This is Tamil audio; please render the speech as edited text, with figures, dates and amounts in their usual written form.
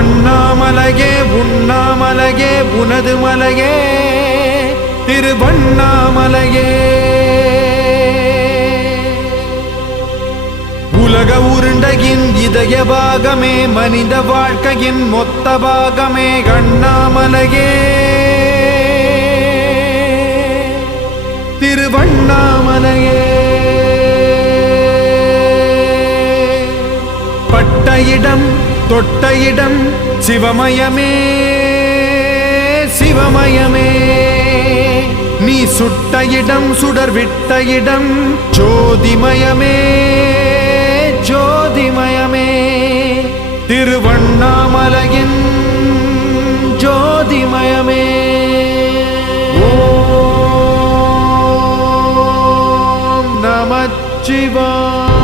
அண்ணாமலையே உண்ணாமலையே உனது மலையே திருவண்ணாமலையே. உலக உருண்டையின் இதய பாகமே மனித வாழ்க்கையின் மொத்த பாகமே அண்ணாமலையே திருவண்ணாமலையே. பட்ட இடம் தொட்ட இடம் சிவமயமே சிவமயமே. நீ சுட்ட இடம் சுடர் விட்ட இடம் ஜோதிமயமே ஜோதிமயமே. திருவண்ணாமலையின் ஜோதிமயமே. ஓம் நமச்சிவாய.